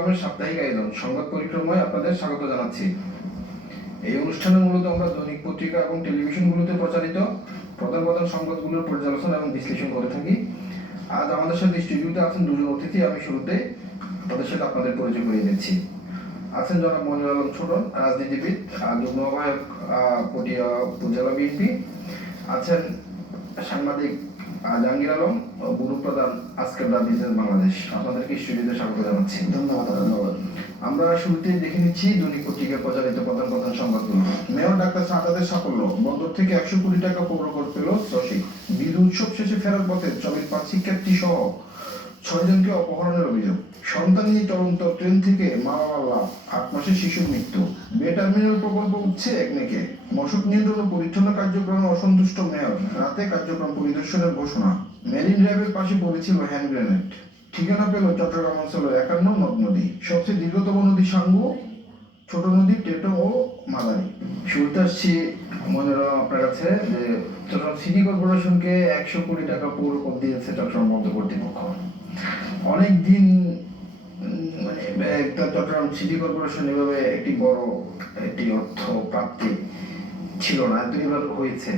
চট্টগ্রামের সাপ্তাহিক আয়োজন সংবাদ পরিক্রমায় আপনাদের স্বাগত জানাচ্ছি। এই অনুষ্ঠানে মূলত আমরা দৈনিক পত্রিকা এবং টেলিভিশনগুলোতে প্রচারিত প্রধান প্রধান সংবাদগুলোর পর্যালোচনা এবং বিশ্লেষণ করে থাকি। আজ আমাদের সাথে স্টুডিওতে আছেন দুজন অতিথি। আমি শুরুতে তাদের সাথে আপনাদের পরিচয় করিয়ে দিচ্ছি। আছেন জনাব মনিরুল আলম ছোটন, রাজনীতিবিদ, যুগ্ম আহ্বায়ক পটিয়া উপজেলা বিএনপি। আছেন সাংবাদিক জাহাঙ্গীর আলম, গুরু প্রধান আজকের দা বিজনেস বাংলাদেশ। আপনাদেরকে স্টুডিওতে স্বাগত জানাচ্ছি। ধন্যবাদ। আমরা শুরুতেই দেখে নিচ্ছি দৈনিক পত্রিকায় প্রচারিত প্রধান প্রধান সংবাদগুলো। মেয়র ডাক্তার সাদাতের সাফল্য, বন্দর থেকে 100 কোটি টাকা পৌরকর পেল রসিক। ঈদ উৎসব শেষে ফেরার পথে চবির 5 শিক্ষার্থী সহ 6 জনকে অপহরণের অভিযোগ। সন্তান নিয়ে চলন্ত ট্রেন থেকে মা বাবার লাভ, 8 মাসের শিশুর মৃত্যু। বে টার্মিনাল প্রকল্প উঠছে একনেকে। মশক নিয়ন্ত্রণ ও পরিচ্ছন্ন কার্যক্রমে অসন্তুষ্ট মেয়র, রাতে কার্যক্রম পরিদর্শনের ঘোষণা। মেরিন ড্রাইভের পাশে পড়েছিল হ্যান্ড গ্রেনেড। ঠিকানা পেল চট্টগ্রাম অঞ্চলের 51 নদ নদী। সবচেয়ে দীর্ঘতম নদী সাঙ্গু, ছোট নদী টেটো ও মাদারি। শুরুতে আসছি মনিরুল আপনার কাছে, যে চট্টগ্রাম সিটি কর্পোরেশনকে 100 কোটি টাকা পৌরকর দিয়েছে চট্টগ্রাম বন্দর কর্তৃপক্ষ। অনেক দিন একটা চট্টগ্রাম সিটি কর্পোরেশন এভাবে একটি বড় একটি অর্থ প্রাপ্তি ছিল না, এত এবার হয়েছে।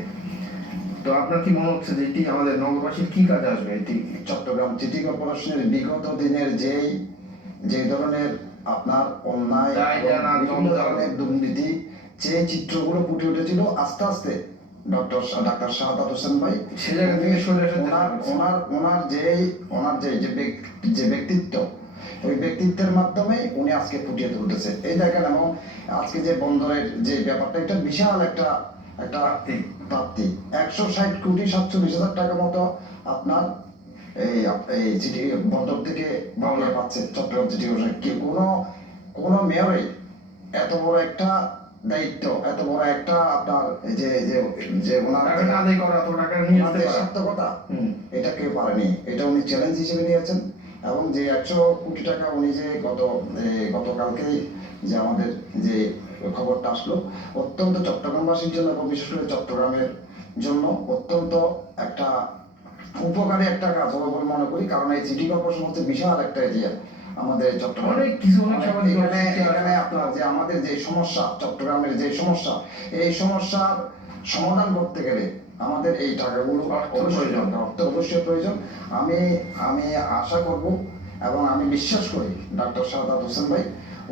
তো আপনার কি মনে হচ্ছে যে এটি আমাদের নগরবাসীর কি কাজে আসবে? এটি চট্টগ্রাম সিটি কর্পোরেশনের বিগত দিনের যে ধরনের আপনার অন্যায়, বিভিন্ন ধরনের দুর্নীতি, যে চিত্রগুলো ফুটে উঠেছিল, আস্তে আস্তে ডাক্তার শাহাদাত হোসেন ভাই সে জায়গা থেকে সরে আসে। ওনার যে ব্যক্তিত্ব, ওই ব্যক্তিত্বের মাধ্যমে উনি আজকে ফুটিয়ে তুলতেছে। এই দেখেন, এবং আজকে যে বন্দরের যে ব্যাপারটা, এটা বিশাল একটা প্রাপ্তি। 160 কোটি 47 টাকা মতো আপনার এই সিটি বন্দর থেকে পাচ্ছে চট্টগ্রাম সিটি কর্পোরেশন। কোনো মেয়রে এত বড় একটা দায়িত্ব, এত বড় একটা আপনার যে যে যে ওনার সার্থকতা, এটা কেউ পারেনি। এটা উনি চ্যালেঞ্জ হিসেবে নিয়েছেন। এবং যে 100 কোটি টাকা উনি যে গতকালকেই যে আমাদের যে খবরটা আসলো, অত্যন্ত চট্টগ্রামবাসীর জন্য এবং বিশেষ করে চট্টগ্রামের জন্য অত্যন্ত একটা উপকারী একটা কাজ হবে বলে মনে করি। কারণ এই সিটি কর্পোরেশন হচ্ছে বিশাল একটা এরিয়া আমাদের চট্টগ্রাম। এখানে আপনার যে আমাদের যে সমস্যা, চট্টগ্রামের যে সমস্যা, এই সমস্যার সমাধান করতে গেলে আমাদের এই টাকাগুলো অর্থ অবশ্যই প্রয়োজন। আমি আশা করব এবং আমি বিশ্বাস করি ডাক্তার শাহাদাত হোসেন ভাই,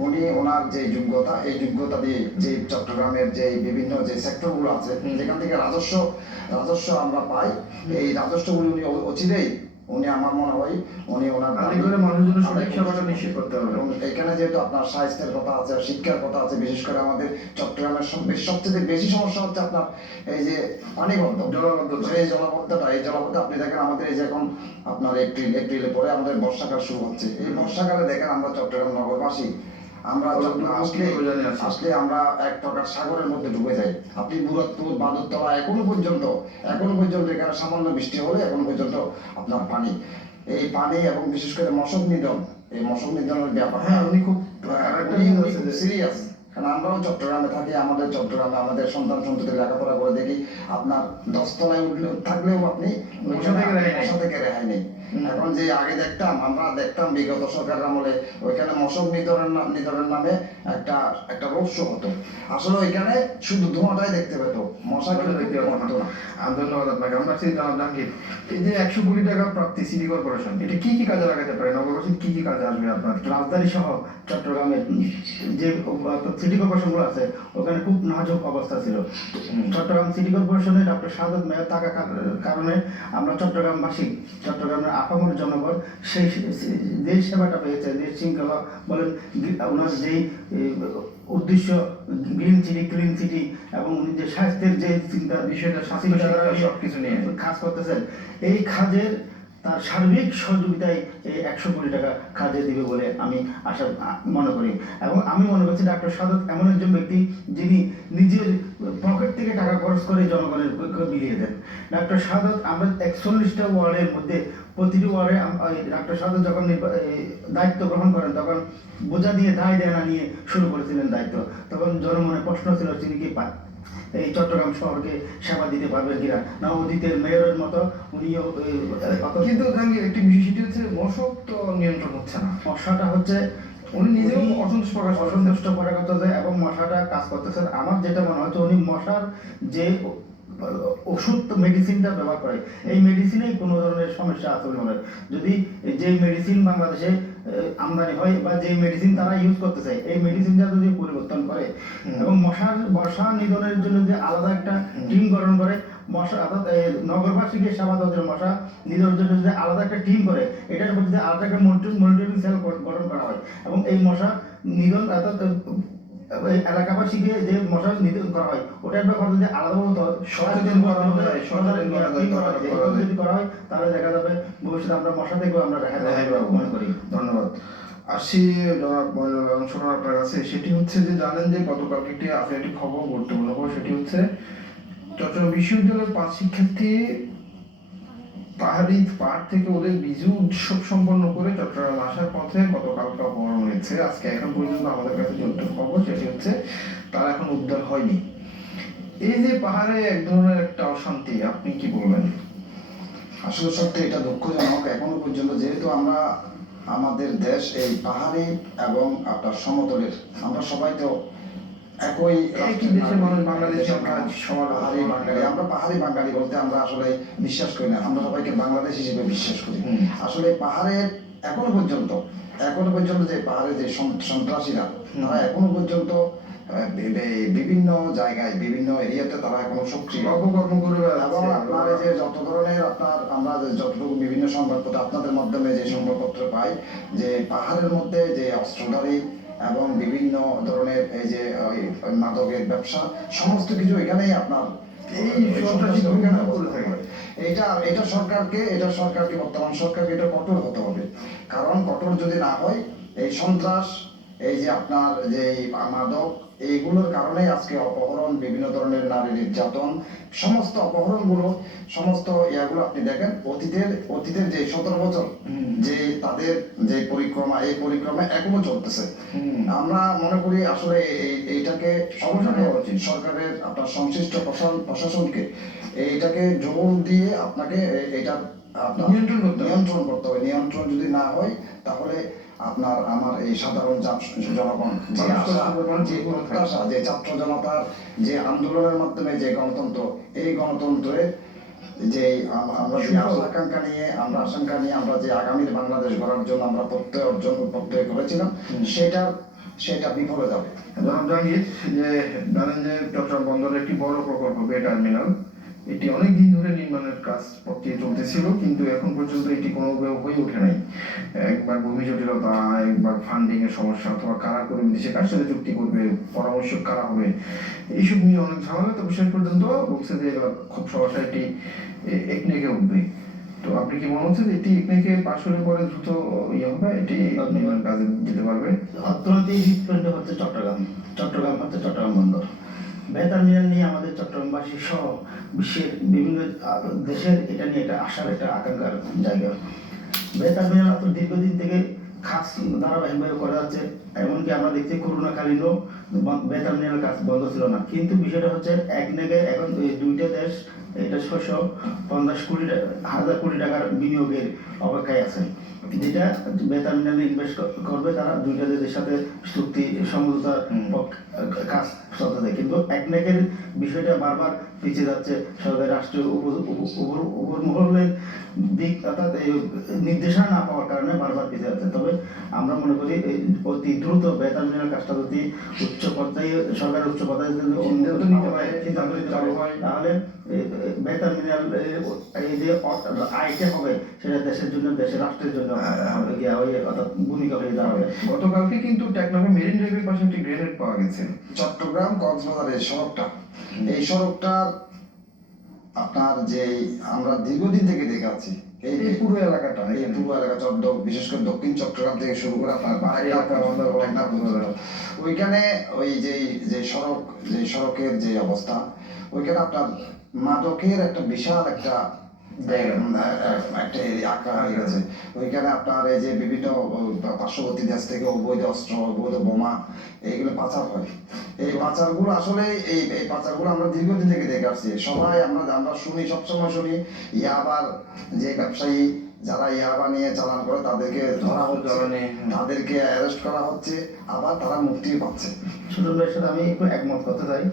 উনি ওনার যে যোগ্যতা, এই যোগ্যতা দিয়ে যে চট্টগ্রামের যে বিভিন্ন যে সেক্টরগুলো আছে, যেখান থেকে রাজস্ব আমরা পাই, এই রাজস্বগুলি উনি অচিরেই উনি, আমার মনে হয় উনি ওনার মানুষজনের সঠিক সেবাটা নিশ্চিত করতে হবে। এবং এখানে যেহেতু আপনার স্বাস্থ্যের কথা আছে, শিক্ষার কথা আছে, বিশেষ করে আমাদের চট্টগ্রামের সবচেয়ে বেশি সমস্যা হচ্ছে আপনার এই যে জলাবদ্ধতা। এই জলাবদ্ধতা আপনি দেখেন, আমাদের এই যে এখন আপনার এপ্রিলে পরে আমাদের বর্ষাকাল শুরু হচ্ছে। এই বর্ষাকালে দেখেন আমরা চট্টগ্রাম নগরবাসী, আমরা আসলে আমরা এক প্রকার সাগরের মধ্যে ডুবে যাই। আপনি বুড়াতপুর, বাদুরতলা, এখনো পর্যন্ত এখানে সামান্য বৃষ্টি হলে এখন পর্যন্ত আপনার এই পানি এবং বিশেষ করে মশক নিধনের ব্যাপার, উনি খুব সিরিয়াস। কারণ আমরাও চট্টগ্রামে থাকি, আমাদের সন্তান সন্ততি লেখাপড়া করে দেখি, আপনার 10 তলায় থাকলেও আপনি মশা থেকে রেহাই নেই। এখন যে আগে আমরা দেখতাম বিগত সরকারের আমলে ওইখানে মশক নিধনের নামে একটা রোড শো হতো। আসলে ওইখানে শুধু ধোঁয়াটাই দেখতে পেত, মশা কিন্তু দেখতে পারতো না। ধন্যবাদ আপনাকে। আমরা জাহাঙ্গীর, এই যে 100 কোটি টাকা প্রাপ্তি সিটি কর্পোরেশন, এটা কি কি কাজে লাগাতে পারে? নগরবাসীর কি কি কাজে আসবে আপনার? রাজধানী সহ চট্টগ্রামের যে সিটি কর্পোরেশনগুলো আছে, ওখানে খুব নাজুক অবস্থা ছিল। চট্টগ্রাম সিটি কর্পোরেশনে ডক্টর শাহাদাত মেয়র থাকার কারণে আমরা চট্টগ্রামবাসী, চট্টগ্রামের আপামর জনগণ সেই যে সেবাটা পেয়েছে, যে শৃঙ্খলা বলেন, ওনার যেই উদ্দেশ্য গ্রিন সিটি, ক্লিন সিটি, এবং উনি যে স্বাস্থ্যের যে চিন্তা বিষয়টা সবকিছু নিয়ে কাজ করতেছেন, এই কাজের তার সার্বিক সহযোগিতায় এই 100 কোটি টাকা কাজে দিবে বলে আমি আশা মনে করি। এবং আমি মনে করছি ডাক্তার শাহাদাত এমন একজন ব্যক্তি যিনি নিজের পকেট থেকে টাকা খরচ করে জনগণের বিলিয়ে দেন। ডাক্তার শাহাদাত, আমরা 41টা ওয়ার্ডের মধ্যে প্রতিটি ওয়ার্ডে ডাক্তার শাহাদাত যখন দায়িত্ব গ্রহণ করেন, তখন বোঝা দিয়ে দায় দেনা নিয়ে শুরু করেছিলেন দায়িত্ব। তখন জনমনে প্রশ্ন ছিল, তিনি কি এই চট্টগ্রাম শহরকে সেবা দিতে পারবেন কিনা, না অতীতের মেয়রের মতো উনিও। কিন্তু একটি বিষয় সেটি হচ্ছে মশক তো নিয়ন্ত্রণ হচ্ছে না। মশাটা হচ্ছে উনি নিজেও অসন্তোষ প্রকাশ করেছেন। অসন্তুষ্ট প্রকাশ করতেছে এবং মশাটা কাজ করতেছে। আমার যেটা মনে হচ্ছে উনি মশার যে ওষুধ মেডিসিনটা ব্যবহার করে, এই মেডিসিনেই কোনো ধরনের সমস্যা আছে বলে মনে হয়। যদি যে মেডিসিন বাংলাদেশে আমদানি হয় বা যে মেডিসিন তারা ইউজ করতেছে, এই মেডিসিনটা যদি পরিবর্তন করে এবং মশা নিধনের জন্য যে আলাদা একটা টিম গঠন করে, মশা অর্থাৎ নগরবাসীকে সেবা দেওয়ার জন্য মশা নিধনের জন্য যদি আলাদা একটা টিম করে, এটার উপর যদি আলাদা একটা মনিটরিং সেল গঠন করা হয় এবং এই মশা নিধন অর্থাৎ এই এলাকাবাসীকে যে মশা নিধন করা হয় ওটার ব্যাপারে যদি আলাদাভাবে সচেতন করা হয়, সচেতন করা যায়, এরকম যদি করা হয় তাহলে দেখা যাবে ভবিষ্যতে আমরা মশা থেকেও আমরা রেহাই পাবো মনে করি। ধন্যবাদ। আসি জনাব মনিরুল আলম সোনার আপনার কাছে। সেটি হচ্ছে যে জানেন যে গতকালকে একটি আফিয়াটি খবর, গুরুত্বপূর্ণ খবর, সেটি হচ্ছে চট্টগ্রাম বিশ্ববিদ্যালয়ের 5 শিক্ষার্থী পাহাড় থেকে ওদের বিজু উৎসব সম্পন্ন করে চট্টগ্রাম আসার পথে গতকালকে অপহরণ হয়েছে। আজকে এখন পর্যন্ত আমাদের কাছে যত খবর সেটি হচ্ছে তারা এখন উদ্ধার হয়নি। এই যে পাহাড়ে এক ধরনের একটা অশান্তি, আপনি কি বলবেন? আসলে সত্যি এটা দুঃখজনক। এখনো পর্যন্ত যেহেতু আমরা আমাদের দেশ এই পাহাড়ি এবং আপনার সমতলের, আমরা সবাই তো একই দেশের মানুষ, বাংলাদেশে আমরা সবার পাহাড়ি বাঙালি। আমরা পাহাড়ি বাঙালি বলতে আমরা আসলে বিশ্বাস করি না, আমরা সবাইকে বাংলাদেশ হিসেবে বিশ্বাস করি। আসলে পাহাড়ের এখনো পর্যন্ত যে পাহাড়ে যে সন্ত্রাসীরা, তারা এখনো পর্যন্ত বিভিন্ন জায়গায় বিভিন্ন এরিয়াতে তারা এখনো সক্রিয় অপকর্ম করে এবং আপনার এই যে যত ধরনের আপনার আমরা যতটুকু বিভিন্ন সংবাদপত্র আপনাদের মাধ্যমে যে সংবাদপত্র পাই, যে পাহাড়ের মধ্যে যে অস্ত্রধারী এবং বিভিন্ন ধরনের এই যে মাদকের ব্যবসা, সমস্ত কিছু এখানেই আপনার এই সন্ত্রাসী ওইখানে করে থাকে। এটা সরকারকে বর্তমান সরকারকে এটা কঠোর হতে হবে। কারণ কঠোর যদি না হয়, এই সন্ত্রাস, এই যে আপনার যে মাদক, এইগুলোর কারণে আজকে অপহরণ, বিভিন্ন ধরনের নারী নির্যাতন, সমস্ত অপহরণগুলো, সমস্ত ইয়াগুলো আপনি দেখেন অতীতের যে 17 বছর যে তাদের যে পরিক্রমা, এই পরিক্রমা এখনো চলতেছে। আমরা মনে করি আসলে এইটাকে সরকারের আপনার সংশ্লিষ্ট প্রশাসনকে এইটাকে জোর দিয়ে আপনাকে এটা নিয়ন্ত্রণ করতে হবে। নিয়ন্ত্রণ যদি না হয় তাহলে আপনার আমার এই সাধারণ জনগণ যে আশা, যে প্রত্যাশা, যে ছাত্র জনতার যে আন্দোলনের মাধ্যমে যে গণতন্ত্র, এই গণতন্ত্রে যে আমরা যে আশঙ্কা নিয়ে আমরা যে আগামীর বাংলাদেশ গড়ার জন্য আমরা প্রত্যয় করেছিলাম, সেটা বিফলে যাবে। জনাব জাহাঙ্গীর, যে জানেন যে চট্টগ্রাম বন্দরের একটি বড় প্রকল্প বে টার্মিনাল, এটি অনেক দিন ধরে নির্মাণের কাজ প্রক্রিয়া চলতেছিল, কিন্তু এখন পর্যন্ত এটি কোনোভাবে হয়ে ওঠে নাই। একবার ভূমি জটিলতা, একবার ফান্ডিং এর সমস্যা, অথবা কারা করে বিদেশে কার সাথে চুক্তি করবে, পরামর্শ কারা হবে, এইসব নিয়ে অনেক ঝামেলা। তো শেষ পর্যন্ত বলছে যে এবার খুব সহসা এটি একনেকে উঠবে। তো আপনি কি মনে হচ্ছে যে এটি একনেকে পাশ হলে পরে দ্রুত হবে, এটি নির্মাণ কাজে যেতে পারবে? অর্থনৈতিক হৃদপিণ্ড হচ্ছে চট্টগ্রাম হচ্ছে চট্টগ্রাম বন্দর। বে টার্মিনাল নিয়ে আমাদের চট্টগ্রামবাসী সহ বিশ্বের বিভিন্ন দেশের এটা নিয়ে একটা আশার, একটা আকাঙ্ক্ষার জায়গা। বে টার্মিনাল আপনার দীর্ঘদিন থেকে খাস ধারাবাহিকভাবে করা যাচ্ছে। এমনকি আমরা দেখছি করোনাকালীনও বে টার্মিনাল কাজ বন্ধ ছিল না। কিন্তু বিষয়টা হচ্ছে একনেকে এখন এই দুইটা দেশ এটা 650 কোটি টাকার বিনিয়োগের অপেক্ষায় আছে, যেটা বে টার্মিনালে ইনভেস্ট করবে তারা দুইটা দেশের সাথে চুক্তি সমঝোতার কাজ চলতেছে। কিন্তু একনেকের বিষয়টা বারবার পিছিয়ে যাচ্ছে সরকারের রাষ্ট্রীয় উপর মহলের দিক, অর্থাৎ নির্দেশনা না পাওয়ার কারণে বারবার পিছিয়ে যাচ্ছে। তবে আমরা মনে করি অতি দ্রুত বে টার্মিনাল কাজটা যদি সরকারের উচ্চ পর্যায়ে সিদ্ধান্ত নিতে পারে, তাহলে বে টার্মিনাল এই যে আয়টা হবে সেটা দেশের জন্য, দেশের রাষ্ট্রের জন্য অর্থাৎ ভূমিকা হয়ে দাঁড়াবে। গতকালকে কিন্তু টেকনাফে মেরিন ড্রাইভের পাশে একটি গ্রেনেড পাওয়া গেছে। চট্টগ্রাম কক্সবাজারের সড়কটা, এই সড়কটার আপনার যে আমরা দীর্ঘদিন থেকে দেখে আছি, এই পুরো এলাকাটা, বিশেষ করে দক্ষিণ চট্টগ্রাম থেকে শুরু করে আপনার ওইখানে ওই যে সড়কের যে অবস্থা, ওইখানে আপনার মাদকের একটা বিশাল একটা আঁকা হয়ে গেছে। ওইখানে আপনার এই যে বিভিন্ন পার্শ্ববর্তী দেশ থেকে অবৈধ অস্ত্র, অবৈধ বোমা, এইগুলো পাচার হয়। এই পাচারগুলো আসলে এই পাচারগুলো আমরা দীর্ঘদিন থেকে দেখে আসছি। সবাই আমরা সবসময় শুনি ইয়াবার যে ব্যবসায়ী যারা ইয়াবা নিয়ে চালান করে তাদেরকে ধরা হচ্ছে, জ্বালানি, তাদেরকে অ্যারেস্ট করা হচ্ছে, আবার তারা মুক্তিও পাচ্ছে। সুজন ভাইয়ের সাথে আমি একটু একমত করতে চাই।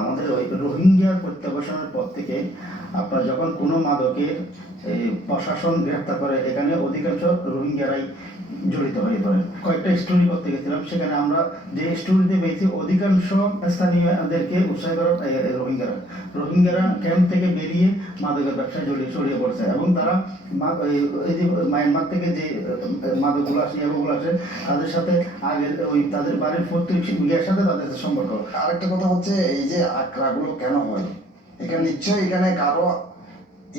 আমাদের ওই রোহিঙ্গা প্রত্যাবাসনের পর থেকে আপনার যখন কোনো মাদকের প্রশাসন গ্রেপ্তার করে, এখানে অধিকাংশ রোহিঙ্গারাই জড়িত হয়ে পড়ে। কয়েকটা স্টোরি করতে গেছিলাম, সেখানে আমরা যে স্টোরিতে পেয়েছি অধিকাংশ স্থানীয়দেরকে উৎসাহ করা রোহিঙ্গারা ক্যাম্প থেকে বেরিয়ে মাদকের ব্যবসায় ছড়িয়ে পড়ছে, এবং তারা এই যে মায়ানমার থেকে যে মাদকগুলো আসে এগুলো আসে তাদের সাথে আগে ওই তাদের বাড়ির প্রত্যেকের সাথে তাদের সম্পর্ক। আরেকটা কথা হচ্ছে, এই যে আখড়াগুলো কেন হয়, এখানে নিশ্চয়ই এখানে কারো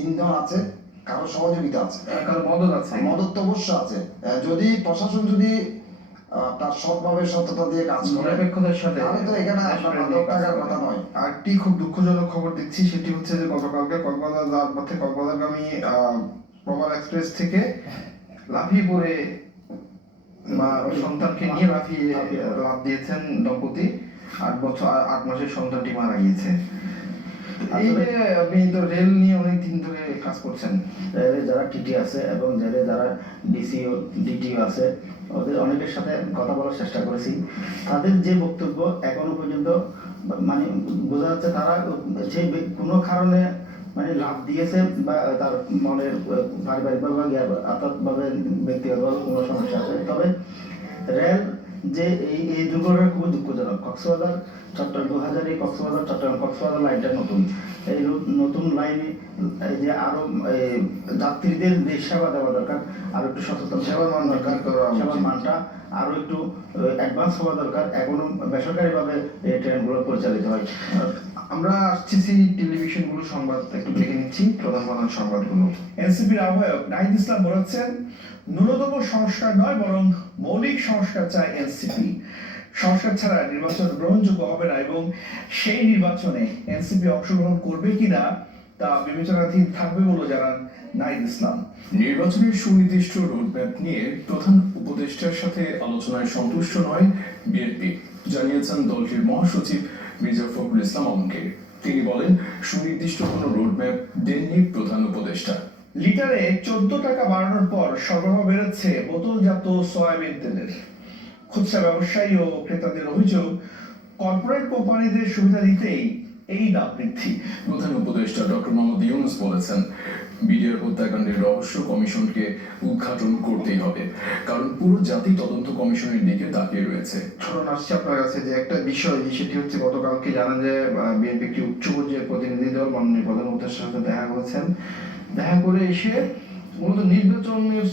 ইন্ধন আছে, কারো সহযোগিতা আছে, কারো মদত আছে, মদত তো অবশ্য আছে। যদি প্রশাসন যদি তার সৎভাবে সততা দিয়ে কাজ করে, নিরপেক্ষতার সাথে, তাহলে তো এখানে আপনার মাদক টাকার কথা নয়। আরেকটি খুব দুঃখজনক খবর দিচ্ছি, সেটি হচ্ছে যে গতকালকে কক্সবাজার যাওয়ার পথে কক্সবাজারগামী প্রবাল এক্সপ্রেস থেকে লাফিয়ে পড়ে বা সন্তানকে নিয়ে লাফ দিয়েছেন দম্পতি। 8 মাসের সন্তানটি মারা গিয়েছে। এই যে আপনি তো রেল নিয়ে অনেক দিন ধরে কাজ করছেন, রেলে যারা টিটি আছে এবং রেলে যারা ডিসিও ডিটিও আছে, ওদের অনেকের সাথে কথা বলার চেষ্টা করেছি। তাদের যে বক্তব্য এখনো পর্যন্ত মানে বোঝা যাচ্ছে তারা যে কোনো কারণে মানে লাভ দিয়েছে বা তার মনের পারিবারিকভাবে বা আর্থিকভাবে ব্যক্তিগতভাবে কোনো সমস্যা আছে। তবে রেল যে এই দুর্ঘটনা খুবই দুঃখজনক। কক্সবাজার চট্টগ্রাম 2000 কক্সবাজার চট্টগ্রাম কক্সবাজার লাইনটা নতুন, এই নতুন লাইনে এই যে আরো যাত্রীদের যে সেবা দেওয়া দরকার, আরো একটু সচেতন সেবার মান দরকার করা উচিত। সেবার মানটা আরো একটু অ্যাডভান্স হওয়া দরকার। এখনো বেসরকারিভাবে এই ট্রেনগুলো পরিচালিত হয়। আমরা আসছি টেলিভিশনগুলো সংবাদ একটু দেখে নিচ্ছি, প্রধান প্রধান সংবাদগুলো। এনসিপির আহ্বায়ক নাহিদ ইসলাম বলেছেন, ন্যূনতম সংস্কার নয় বরং মৌলিক সংস্কার চায় এনসিপি। সংস্কার ছাড়া নির্বাচন গ্রহণযোগ্য হবে না এবং সেই নির্বাচনে এনসিপি অংশগ্রহণ করবে কিনা তা বিবেচনাধীন থাকবে বলে জানান নাহিদ ইসলাম। নির্বাচনের সুনির্দিষ্ট রোডম্যাপ নিয়ে প্রধান উপদেষ্টার সাথে আলোচনায় সন্তুষ্ট নয় বিএনপি, জানিয়েছেন দলটির মহাসচিব মির্জা ফখরুল ইসলাম আলমগীর। তিনি বলেন, সুনির্দিষ্ট কোনো রোডম্যাপ দেননি প্রধান উপদেষ্টা। লিটারে 14 টাকা বাড়ানোর পর সরবরাহ বেড়েছে বোতলজাত সয়াবিন তেলের। খুচরা ব্যবসায়ী ও ক্রেতাদের অভিযোগ, কর্পোরেট কোম্পানিদের সুবিধা দিতেই এই দাম বৃদ্ধি। প্রধান উপদেষ্টা ডক্টর মোহাম্মদ ইউনূস বলেছেন, বিডিআর হত্যাকাণ্ডের রহস্য কমিশনকে উদ্ঘাটন করতেই হবে, কারণ পুরো জাতি তদন্ত কমিশনের দিকে তাকিয়ে রয়েছে। স্মরণ আসছে আপনার কাছে যে একটা বিষয়, সেটি হচ্ছে গতকালকে জানেন যে বিএনপি একটি উচ্চ পর্যায়ের প্রতিনিধি দল মাননীয় প্রধান উপদেষ্টার সাথে দেখা করেছেন। দেখা করে এসে মূলত নির্বাচনের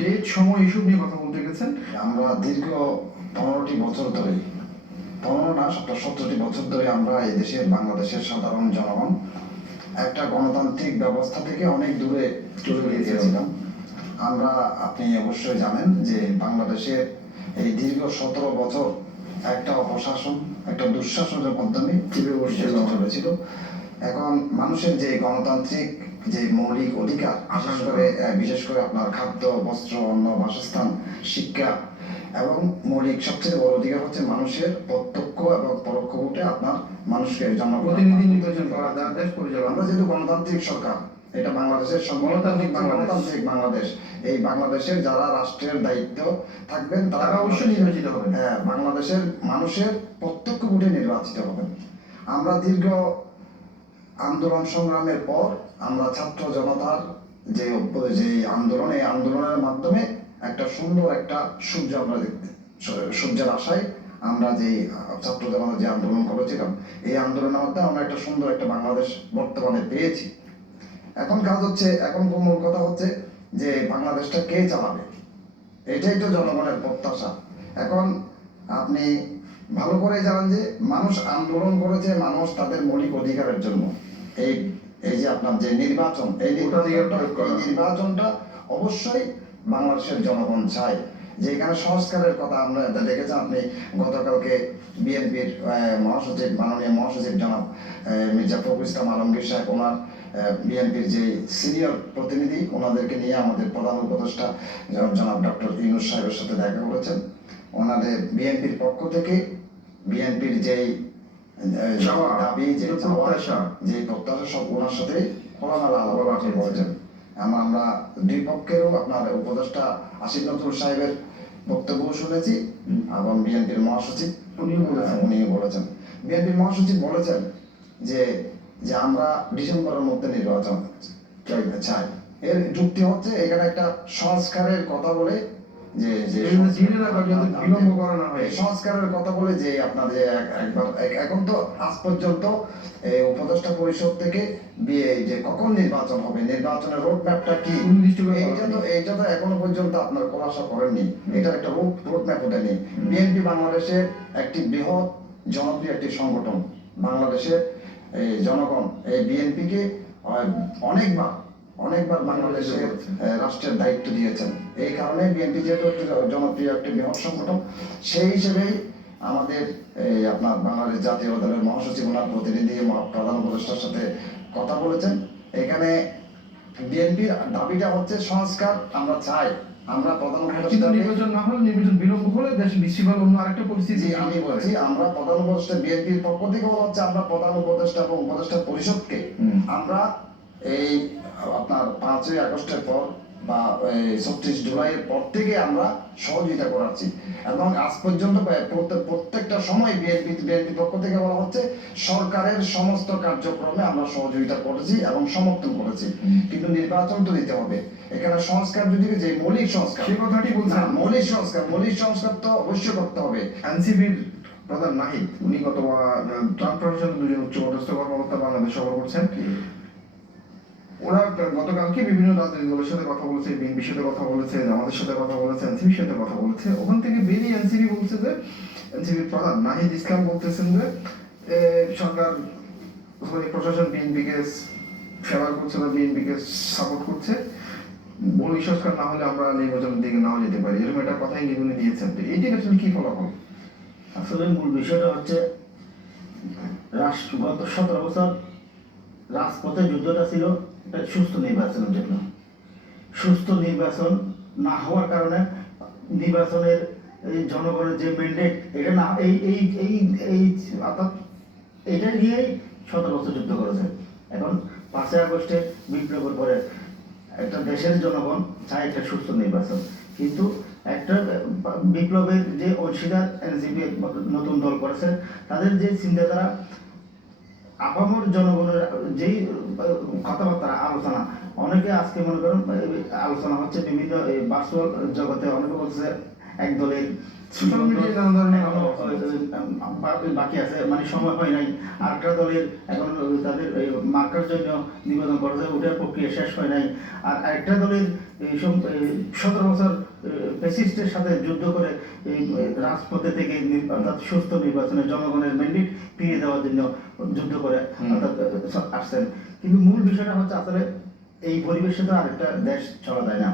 ডেট সময় এসব নিয়ে কথা বলতে গেছেন। আমরা দীর্ঘ 15টি বছর ধরে, 15 না 17টি বছর ধরে আমরা এই দেশের বাংলাদেশের সাধারণ জনগণ একটা গণতান্ত্রিক ব্যবস্থা থেকে অনেক দূরে চলে গিয়েছিলাম। আমরা, আপনি অবশ্যই জানেন যে বাংলাদেশের এই দীর্ঘ 17 বছর একটা অপশাসন, একটা দুঃশাসনের মাধ্যমে চলেছিল। এখন মানুষের যে গণতান্ত্রিক যে মৌলিক অধিকার, বিশেষ করে আপনার খাদ্য, বস্ত্র, অন্ন, বাসস্থান, শিক্ষা এবং মৌলিক সবচেয়ে বড় অধিকার হচ্ছে মানুষের প্রত্যক্ষ এবং পরোক্ষ ভোটে আপনার মানুষকে প্রতিনিধি নির্বাচন করা, দেশ পরিচালনা। আমরা যেহেতু গণতান্ত্রিক সরকার, এটা বাংলাদেশের গণতান্ত্রিক বাংলাদেশ, এই বাংলাদেশের যারা রাষ্ট্রের দায়িত্ব থাকবেন তারা অবশ্যই নির্বাচিত হবেন। হ্যাঁ, বাংলাদেশের মানুষের প্রত্যক্ষ ভোটে নির্বাচিত হবেন। আমরা দীর্ঘ আন্দোলন সংগ্রামের পর আমরা ছাত্র জনতার যে আন্দোলন, এই আন্দোলনের মাধ্যমে একটা সুন্দর একটা সূর্য আমরা দেখতে, সূর্যের আশায় আমরা যে ছাত্র জনতা যে আন্দোলন করেছিলাম, এই আন্দোলনের মাধ্যমে আমরা একটা সুন্দর একটা বাংলাদেশ বর্তমানে পেয়েছি। এখন কাজ হচ্ছে, এখন মূল কথা হচ্ছে যে বাংলাদেশটা কে চালাবে, এটাই তো জনগণের প্রত্যাশা। এখন আপনি ভালো করে জানেন যে মানুষ আন্দোলন করেছে, মানুষ তাদের মৌলিক অধিকারের জন্য। এই যে আপনার যে নির্বাচন, এই নির্বাচনটা অবশ্যই বাংলাদেশের জনগণ চায়। যে এখানে সংস্কারের কথা আমরা দেখেছেন, আপনি গতকালকে বিএনপির মহাসচিব, মাননীয় মহাসচিব জনাব মির্জা ফখরুল ইসলাম আলমগীর সাহেব, ওনার বিএনপির যে সিনিয়র প্রতিনিধি, ওনাদেরকে নিয়ে আমাদের প্রধান উপদেষ্টা জনাব ডক্টর ইউনূস সাহেবের সাথে দেখা করেছেন। ওনাদের বিএনপির পক্ষ থেকে বিএনপির যেই দাবি, যে প্রত্যাশা, সব ওনার সাথে খোলামেলা আলাপ করেছেন। আমরা দুই পক্ষেরও আপনার উপদেষ্টা আসিফ নজরুল সাহেবের বক্তব্য শুনেছি এবং বিএনপির মহাসচিব উনিও বলেছেন। বিএনপির মহাসচিব বলেছেন যে যে আমরা ডিসেম্বরের মধ্যে নির্বাচন চাই। এর যুক্তি হচ্ছে এখানে একটা সংস্কারের কথা বলে যে বিলম্ব করা না হয়। সংস্কারের কথা বলে যে আপনার যে একবার এখন তো আজ পর্যন্ত উপদেষ্টা পরিষদ থেকে যে কখন নির্বাচন হবে, নির্বাচনের রোড ম্যাপটা কি, এইটা তো এখনো পর্যন্ত আপনার খোলাসা করেননি। এটার একটা রোড ম্যাপ দেয়নি। বিএনপি বাংলাদেশের একটি বৃহৎ জনপ্রিয় একটি সংগঠন। বাংলাদেশের জনগণ এই বিএনপিকে অনেকবার বাংলাদেশের রাষ্ট্রের দায়িত্ব দিয়েছেন। এই কারণে বিএনপি যেহেতু একটি জনপ্রিয় একটি বৃহৎ সংগঠন, সেই হিসেবেই আমাদের আপনার বাংলাদেশ জাতীয় দলের মহাসচিব ওনার প্রতিনিধি প্রধান উপদেষ্টার সাথে কথা বলেছেন। এখানে বিএনপির দাবিটা হচ্ছে সংস্কার আমরা চাই। আমরা প্রধান নির্বাচন না হলে, নির্বাচন বিলম্ব হলে দেশ বিশৃঙ্খল অন্য আরেকটা পরিস্থিতি। আমি বলছি আমরা প্রধান উপদেষ্টা বিএনপির পক্ষ থেকে বলা হচ্ছে আমরা প্রধান উপদেষ্টা এবং উপদেষ্টা পরিষদকে আমরা এই আপনার 5ই আগস্টের পর বা 36 জুলাইয়ের পর থেকে আমরা সহযোগিতা করাচ্ছি এবং আজ পর্যন্ত প্রত্যেকটা সময় বিএনপি পক্ষ থেকে বলা হচ্ছে সরকারের সমস্ত কার্যক্রমে আমরা সহযোগিতা করেছি এবং সমর্থন করেছি। কিন্তু নির্বাচন তো দিতে হবে। এখানে সংস্কার যদি যে মৌলিক সংস্কার, সে কথাটি বলছেন। মৌলিক সংস্কার তো অবশ্যই করতে হবে। এনসিপির প্রধান নাহিদ উনি ট্রাম্প প্রশাসনের দুজন উচ্চপদস্থ কর্মকর্তা বাংলাদেশ সফর করছেন। ওরা গতকালকে বিভিন্ন রাজনৈতিক দলের সাথে কথা বলেছে, বিএনপির সাথে কথা বলেছে, আমাদের সাথে কথা বলেছে, এনসিপির সাথে কথা বলেছে। ওখান থেকে বেরিয়ে এনসিপি বলছে যে, এনসিপির প্রধান নাহিদ ইসলাম বলতেছেন যে সরকার প্রশাসন বিএনপিকে সেবা করছে বা বিএনপিকে সাপোর্ট করছে, মৌলিক সংস্কার না হলে আমরা নির্বাচনের দিকে নাও যেতে পারি, এরকম একটা কথা ইঙ্গিত উনি দিয়েছেন। তো এইটির আসলে কি ফলাফল? আসলে মূল বিষয়টা হচ্ছে রাষ্ট্র গত 17 বছর রাজপথে যুদ্ধটা ছিল সুস্থ নির্বাচনের জন্য। সুস্থ নির্বাচন না হওয়ার কারণে নির্বাচনের জনগণের যে ম্যান্ডেট এটা না এই অর্থাৎ এটা নিয়েই 17 বছর যুদ্ধ করেছে। এখন 5ই আগস্টে বিপ্লবের পরে একটা দেশের জনগণ চায় একটা সুস্থ নির্বাচন, কিন্তু একটা বিপ্লবের যে অংশীদার এনসিপি নতুন দল করেছে তাদের যে চিন্তাধারা, আপামর জনগণের যেই কথাবার্তা আলোচনা, অনেকে আজকে মনে করেন আলোচনা হচ্ছে বিভিন্ন ভার্চুয়াল জগতে, অনেকে বলছে এক দলের সোশ্যাল মিডিয়ায় নানা ধরনের বাকি আছে, মানে সময় হয় নাই। আরেকটা দলের এখন তাদের মার্কার জন্য নিবেদন করেছে, ওটার প্রক্রিয়া শেষ হয় নাই। আর আরেকটা দলের 17 বছর ফ্যাসিস্টের সাথে যুদ্ধ করে রাজপথে থেকে অর্থাৎ সুস্থ নির্বাচনে জনগণের ম্যান্ডেট ফিরিয়ে দেওয়ার জন্য যুদ্ধ করে অর্থাৎ আসছেন। কিন্তু মূল বিষয়টা হচ্ছে আসলে এই পরিবেশে তো আরেকটা দেশ চলা যায় না।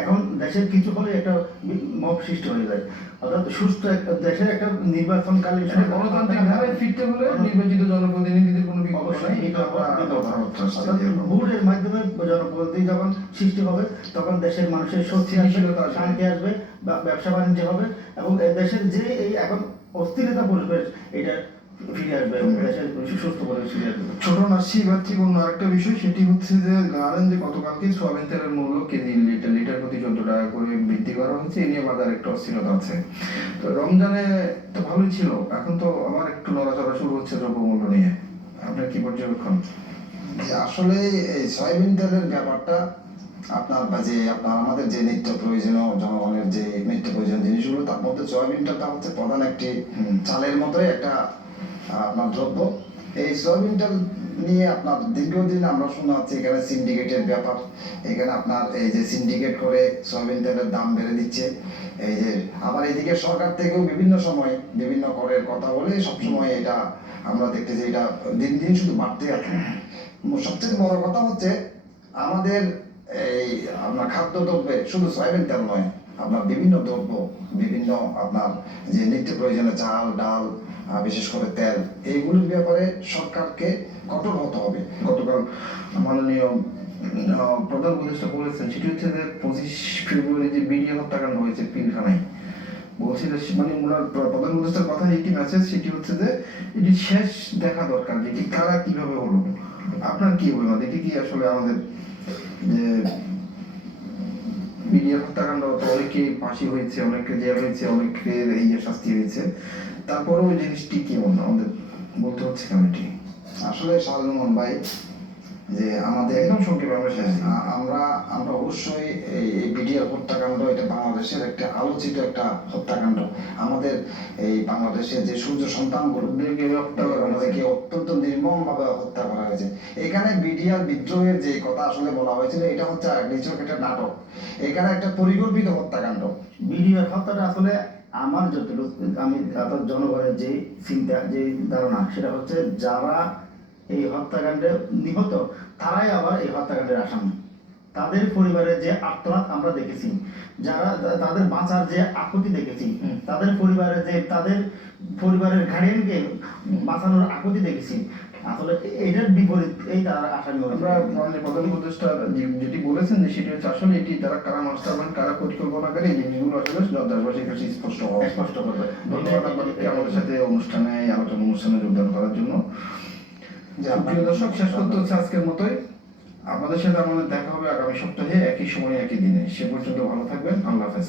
এখন দেশের কিছু হলে একটা মব সৃষ্টি হয়ে যায়, অর্থাৎ সুস্থ একটা দেশের একটা নির্বাচনকালীন গণতান্ত্রিক ধারায় ফিরতে হলে নির্বাচিত জনপ্রতিনিধিদের কোনো বিকল্প নেই। ভোটের মাধ্যমে জনপ্রতিনিধি যখন সৃষ্টি হবে তখন দেশের মানুষের স্বস্তি আসবে, শান্তি আসবে, ব্যবসা বাণিজ্য হবে এবং দেশের যে এই এখন অস্থিরতা পরিবেশ এটা ফিরে আসবে, দেশের সুস্থ পরিবেশ ফিরে আসবে। ছোট নাসি এবার ঠিক অন্য আরেকটা বিষয়, সেটি হচ্ছে যে জানেন যে গতকালকে সোয়াবিন তেলের মূল্য কেজি লিটার প্রতি 14 টাকা করে বৃদ্ধি করা হয়েছে। এ নিয়ে বাজারে একটু অস্থিরতা আছে। তো রমজানে তো ভালোই ছিল, এখন তো আবার একটু নড়াচড়া শুরু হচ্ছে দ্রব্যমূল্য নিয়ে। আপনার কি পর্যবেক্ষণ? আসলে এই সয়াবিন তেলের ব্যাপারটা আপনার আমাদের যে নিত্য প্রয়োজনীয় জনগণের যে নিত্য প্রয়োজনীয় জিনিসগুলো, তার মধ্যে সয়াবিনটা হচ্ছে প্রধান একটি চালের মতোই একটা আপনার দ্রব্য। এই সয়াবিন তেল নিয়ে আপনার দীর্ঘদিন আমরা শোনা হচ্ছে এখানে সিন্ডিকেটের ব্যাপার। এখানে আপনার এই যে সিন্ডিকেট করে সয়াবিন তেলের দাম বেড়ে দিচ্ছে। এই যে আবার এদিকে সরকার থেকেও বিভিন্ন সময় বিভিন্ন করের কথা বলে সবসময় এটা আমরা দেখতেছি এটা দিন দিন শুধু বাড়তে আছে। সবচেয়ে বড় কথা হচ্ছে আমাদের এই আপনার খাদ্যদ্রব্যে শুধু সয়াবিন তেল নয়, আপনার বিভিন্ন দ্রব্য, বিভিন্ন আপনার যে নিত্য প্রয়োজনীয় চাল ডাল বিশেষ করে তেল, এইগুলোর ব্যাপারে সরকারকে কঠোর হতে হবে। গতকাল মাননীয় প্রধান উপদেষ্টা বলেছেন, সেটি হচ্ছে যে 25 ফেব্রুয়ারি যে বিডিএ হত্যাকাণ্ড হয়েছে পিলখানায়, বলছি যে মানে ওনার প্রধান উপদেষ্টার কথা একটি মেসেজ, সেটি হচ্ছে যে এটি শেষ দেখা দরকার যে কারা কিভাবে হলো। আপনার কি অভিমত, এটি কি আসলে আমাদের যে বিডিআর হত্যাকাণ্ড তো অনেকে ফাঁসি হয়েছে, অনেকে জেল হয়েছে, অনেকের এই যে শাস্তি হয়েছে, তারপরেও ওই জিনিসটি কেমন আমাদের বলতে হচ্ছে কেন এটি? আসলে শাহরুমান ভাই, যে আমাদের একদম সংক্ষেপে আমরা শেষ দিই। আমরা অবশ্যই এই বিডিআর হত্যাকাণ্ড এটা বাংলাদেশের একটা আলোচিত একটা হত্যাকাণ্ড। আমাদের এই বাংলাদেশের যে সূর্য সন্তানগুলো ওদেরকে হত্যা করা হয়েছে। আমাদেরকে অত্যন্ত নির্মমভাবে হত্যা করা হয়েছে। এখানে বিডিআর বিদ্রোহের যে কথা আসলে বলা হয়েছিল, এটা হচ্ছে নিছক একটা নাটক। এখানে একটা পরিকল্পিত হত্যাকাণ্ড। বিডিআর হত্যাটা আসলে আমার যতটুকু আমি অর্থাৎ জনগণের যে চিন্তা, যে ধারণা, সেটা হচ্ছে যারা এই হত্যাকাণ্ডে নিহত তারাই আবার এই হত্যাকাণ্ডের আসামি। তাদের পরিবারের যে আর্তনাদ আমরা দেখেছি, যারা তাদের বাঁচার যে আকুতি দেখেছি, তাদের পরিবারের গার্ডিয়ানকে বাঁচানোর আকুতি দেখেছি, আসলে এটার বিপরীত এই তারা আসামি হলো। আমরা মাননীয় প্রধান উপদেষ্টা যেটি বলেছেন যে সেটি হচ্ছে আসলে এটি তারা কারা মাস্টার মাইন্ড, কারা পরিকল্পনাকারী, এই জিনিসগুলো আসলে দেশবাসীর কাছে স্পষ্ট হওয়া উচিত। স্পষ্ট করবে। ধন্যবাদ আপনাদেরকে আমাদের সাথে আলোচনা অনুষ্ঠানে যোগদান করার জন্য। প্রিয় দর্শক, শেষ করতে হচ্ছে আজকের মতোই। আপনাদের সাথে আমাদের দেখা হবে আগামী সপ্তাহে একই সময়ে একই দিনে। সে পর্যন্ত ভালো থাকবেন। আল্লাহ হাফেজ।